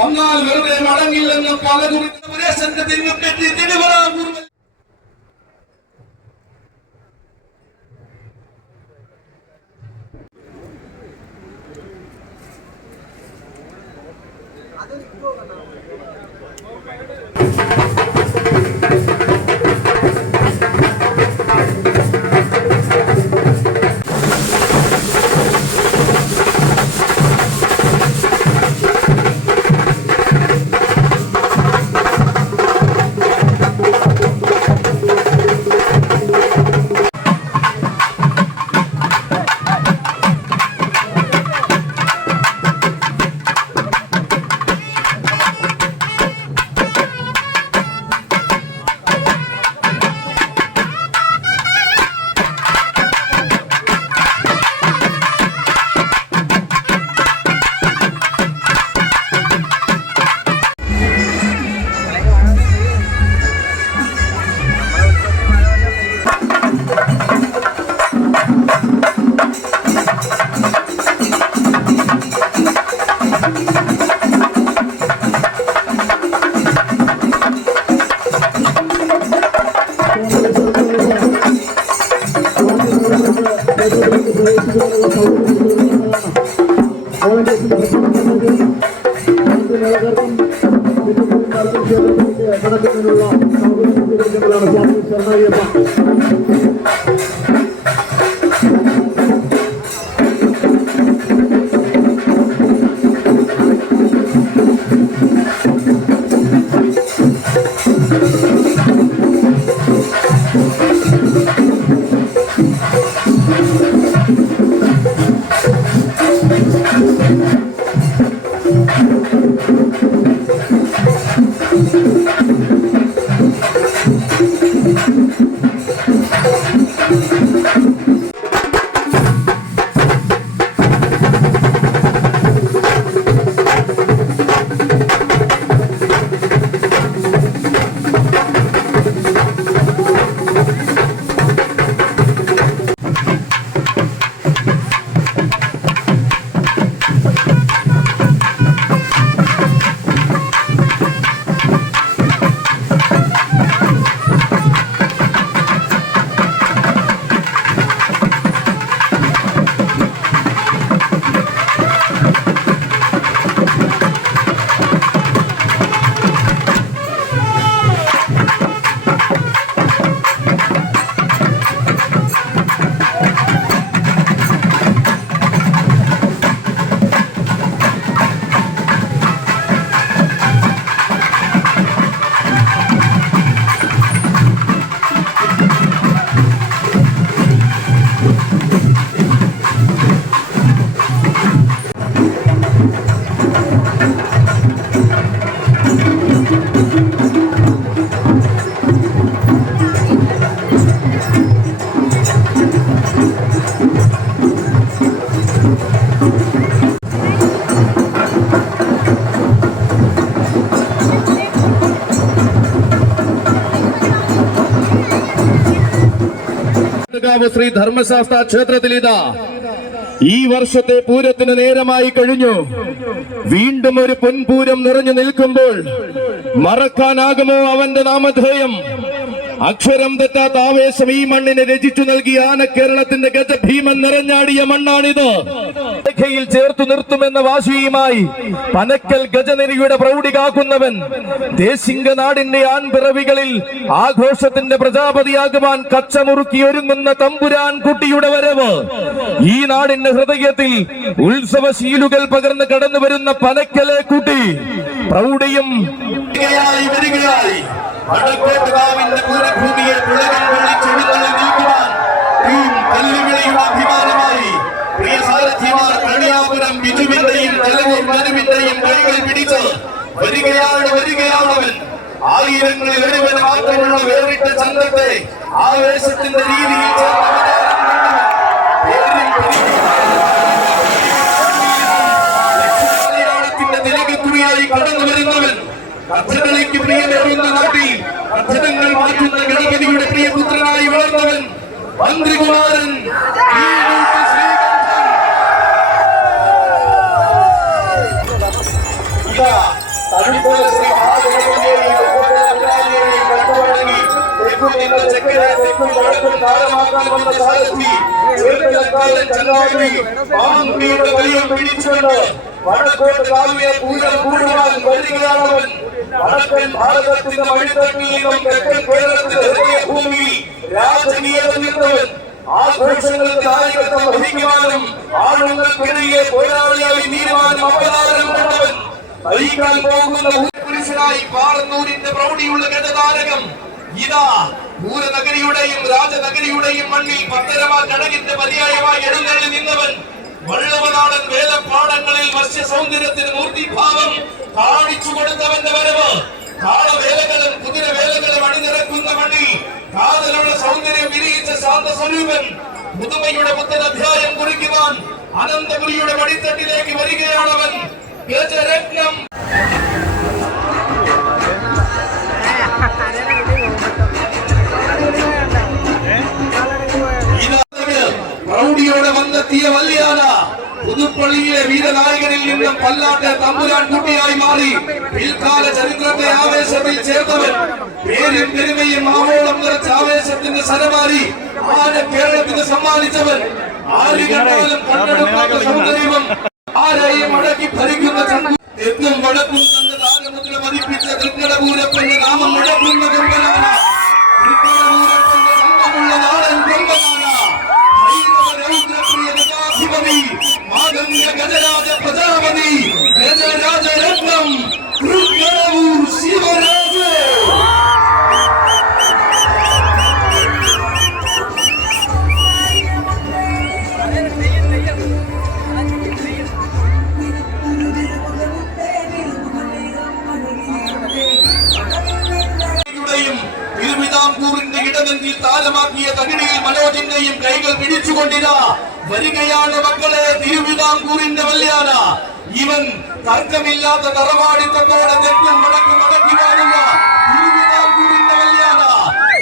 വന്നാൽ വെറുതെ മടങ്ങില്ലെന്നും പലകുറി സുരേശന്റെ തിരുവപ്പെട്ടി തിരുവരാമൂർ ുള്ള ശ്രീ ധർമ്മശാസ്ത്ര ക്ഷേത്രത്തിൽ ഇതാ. ഈ വർഷത്തെ പൂരത്തിന് നേരമായി കഴിഞ്ഞു. വീണ്ടും ഒരു പൊൻപൂരം നിറഞ്ഞു നിൽക്കുമ്പോൾ മറക്കാനാകുമോ അവന്റെ നാമധേയം? അക്ഷരം തെറ്റാത്ത ആവേശം ഈ മണ്ണിനെ രചിച്ചു നൽകിയ ആന കേരളത്തിന്റെ ഗജഭീമൻ നിറഞ്ഞാടിയ മണ്ണാണിത്. രേഖയിൽ ചേർത്തു നിർത്തുമെന്ന വാശിയുമായി പനക്കൽ ഗജനിരിയുടെ പ്രൗഢി കാക്കുന്നവൻ ദേശിംഗ നാടിന്റെ ആൺപിറവികളിൽ ആഘോഷത്തിന്റെ പ്രജാപതിയാകുവാൻ കച്ചമുറുക്കി ഒരുങ്ങുന്ന തമ്പുരാൻ കുട്ടിയുടെ വരവ്. ഈ നാടിന്റെ ഹൃദയത്തിൽ ഉത്സവ ശീലുകൾ പകർന്ന് കടന്നു വരുന്ന പനക്കലെ കുട്ടി പ്രൗഢിയും വരികയായി. வடக்கோட்டுகாம் இந்த பூர பூமியை உலகம் கொள்ளை செவித்தல நீக்குவான். தீம் கல்லுவிளையும் அபிமானமாய். பிரிய சாரதியார் கணியாபுரம் விஜுவிந்தையும் தலைவர் மனுவிந்தையும் கைகள் பிடித்து வருகையாள வருகையாளவன் ஆயிரங்களில் ஒருவன் மாற்றமுள்ள வேறிட்ட சந்தத்தை ஆவேசத்தின் ரீதியில் சேர்ந்த கடந்து வருந்தவன். മലയാളത്തിന്റെ തിലകക്കുറിയായി കടന്നു വരുന്നവൻ കഥകളിക്ക് പ്രിയമേറുന്ന നാട്ടിൽ കഥനങ്ങൾ മാറ്റുന്ന ഗണപതിയുടെ പ്രിയപുത്രനായി വളർന്നവൻ മന്ത്രികുമാരൻ ഈ വീട്ടു ശ്രീകണ്ഠൻ. ഇതാ തടുപ്പുള്ള ശ്രീ മഹാഗണപതിയെയും ഒപ്പുള്ള പിതാവിനെയും കണ്ടുവണങ്ങി തെക്കും നിന്ന് ചെക്കനെ തെക്കും വടക്കും താരമാക്കാൻ വന്ന സാരഥി വേട്ടലക്കാരൻ ചങ്ങാതി പാമ്പുടിയുടെ കൈയും പിടിച്ചുകൊണ്ട് വടക്കോട്ട് കാവിയെ പൂരം കൂടുവാൻ വരികയാണവൻ. വടക്കൻ ഭാരതത്തിന്റെ നിന്നും തെക്കൻ കേരളത്തിന്റെ ഹൃദയഭൂമി രാജകീയത നിന്നവൻ ആഘോഷങ്ങൾക്ക് നായകത്വം വഹിക്കുവാനും ആണുങ്ങൾക്കിടയിലെ പോരാളിയായി നീരുവാനും അവതാരം കൊണ്ടവൻ. പോകുന്ന പുരുഷനായി പാറന്നൂരിന്റെ പ്രൗഢിയുള്ള ഗജതാരകം ഇതാ പൂരനഗരിയുടെയും രാജനഗരിയുടെയും മണ്ണിൽ പത്തരമാ ചടങ്ങിന്റെ പര്യായമായി എഴുന്നള്ളി നിന്നവൻ. വള്ളവനാടൻ വേലപ്പാടങ്ങളിൽ മത്സ്യ സൗന്ദര്യത്തിന് മൂർത്തിഭാവം കാണിച്ചു കൊടുത്തവന്റെ വരവ്. കാളവേലകളും കുതിരവേലകളും അണിനിരക്കുന്ന മണ്ണിൽ കാതലുള്ള സൗന്ദര്യം വിരിയിച്ച ശാന്ത സ്വരൂപൻ പുതുമയുടെ പുത്തൻ അധ്യായം കുറിക്കുവാൻ അനന്തപുരിയുടെ മടിത്തട്ടിലേക്ക് വരികയാണവൻ. ഗജരത്നം വന്നെത്തിയ വല്യാന പുതുപ്പള്ളിയിലെ വീരനായകനിൽ നിന്നും പല്ലാട്ട് തമ്പുരാൻ കുട്ടിയായി മാറി പിൽക്കാല ചരിത്രത്തെ ആവേശത്തിൽ ചേർത്തവൻ. പേരും പെരുമയും ആവോളം നിറച്ച ആവേശത്തിന്റെ സരമാരി ആന കേരളത്തിന് സമ്മാനിച്ചവൻ? ആര് കണ്ടാലും കണ്ടെടുക്കാത്ത സൗന്ദര്യവും ആരെയും അടക്കി ഭരിക്കുന്ന എന്നും വടക്കും താരമാക്കിയ തകിടിയിൽ മനോജിന്റെയും കൈകൾ പിടിച്ചുകൊണ്ടിരാ വരികയാണ് മക്കളെ തിരുവിതാംകൂറിന്റെ വല്യാന. ഇവൻ തർക്കമില്ലാത്ത തറവാടിത്തത്തോടെ തെക്കും വടക്കും മടക്കി വാഴുന്ന തിരുവിതാംകൂറിന്റെ വല്യാന.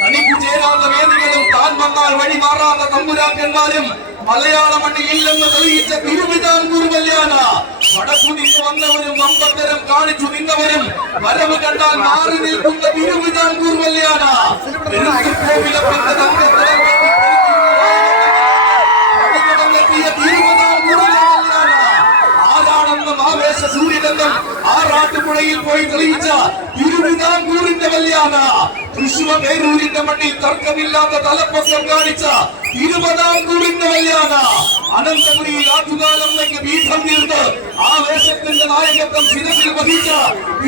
തനിക്ക് ചേരാത്ത വേദികളും താൻ വന്നാൽ വഴി മാറാത്ത തമ്പുരാക്കന്മാരും മലയാള മണ്ണിൽ ഇല്ലെന്ന് തെളിയിച്ച തിരുവിതാംകൂർ വല്യാന. വടക്കു നിന്ന് വന്നവരും വമ്പത്തരം കാണിച്ചു നിന്നവരും വരവ് കണ്ടാൽ മാറി നിൽക്കുന്ന തിരുവിതാംകൂർ വല്യാന ആരാണെന്നും ആവേശ സൂര്യനെന്നും ആറാട്ടുപുഴയിൽ പോയി തെളിയിച്ച തിരുവിതാംകൂറിന്റെ വല്യാണ് തൃശ്ശൂർ പേരൂരിന്റെ മണ്ണിൽ തർക്കമില്ലാത്ത തലപ്പൊക്കം കാണിച്ച തിരുവിതാംകൂറിന്റെ വല്യാന അനന്തപുരിയിൽ ആറ്റുകാലമ്മയ്ക്ക് പീഠം തീർത്ത് ആ വേഷത്തിന്റെ നായകത്വം ശിരസിൽ വഹിച്ച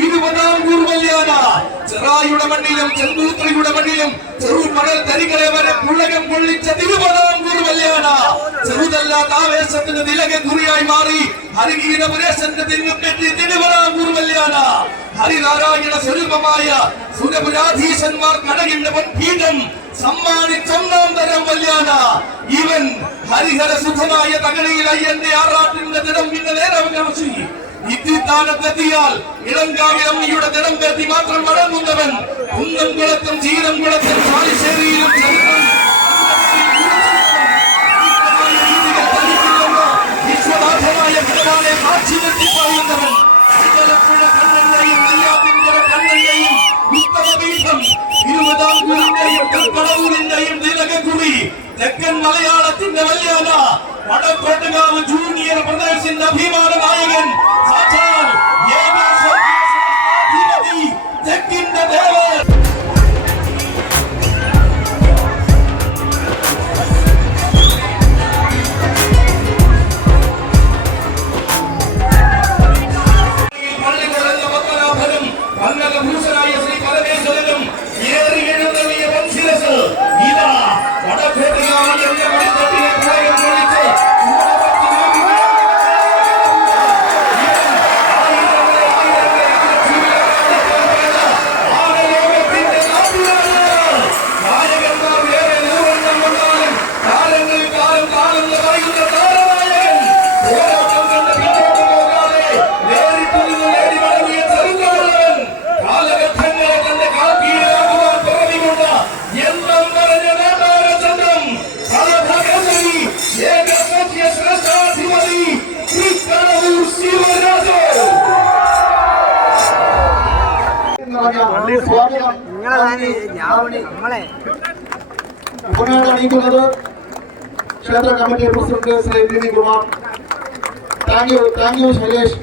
ഇരുപതാംകൂർ വല്യാന ചെറായുടെ മണ്ണിലും ചെന്തൂത്രിയുടെ മണ്ണിലും ചെറു മണൽ തരികളെ വരെ പുള്ളകം കൊള്ളിച്ച തിരുപതാംകൂർ വല്യാന ചെറുതല്ലാത്ത ആവേശത്തിന് നിലകൻ കുറിയായി മാറി ഹരിഗീരപുരേശന്റെ തിരുപ്പെട്ടി തിരുവതാംകൂർ വല്യാന ഹരിനാരായണ സ്വരൂപമായ സുരപുരാധീശന്മാർ കടകിന്റെ പൊൻപീഠം ഹരിഹര സുഖമായ തകഴിയിൽ അയ്യന്റെ ആറാട്ടിന്റെ തിടമ്പിന്റെ നേരവകാശി ഇത്തിത്താനത്തെത്തിയാൽ ഇളങ്കാവിലമ്മയുടെ തിടം കെട്ടി മാത്രം മടങ്ങുന്നവൻ കുന്നംകുളത്തും ചീരംകുളത്തും ചാലിശ്ശേരിയിലും വടക്കോട്ടുകാവ് ജൂനിയർ പ്രദേശിന്റെ അഭിമാന നായകൻ നന്ദി, നന്ദി. ഉപമേള നയിക്കുന്നത് ക്ഷേത്ര committee president Shri V V Kumar thank you thank you Shailesh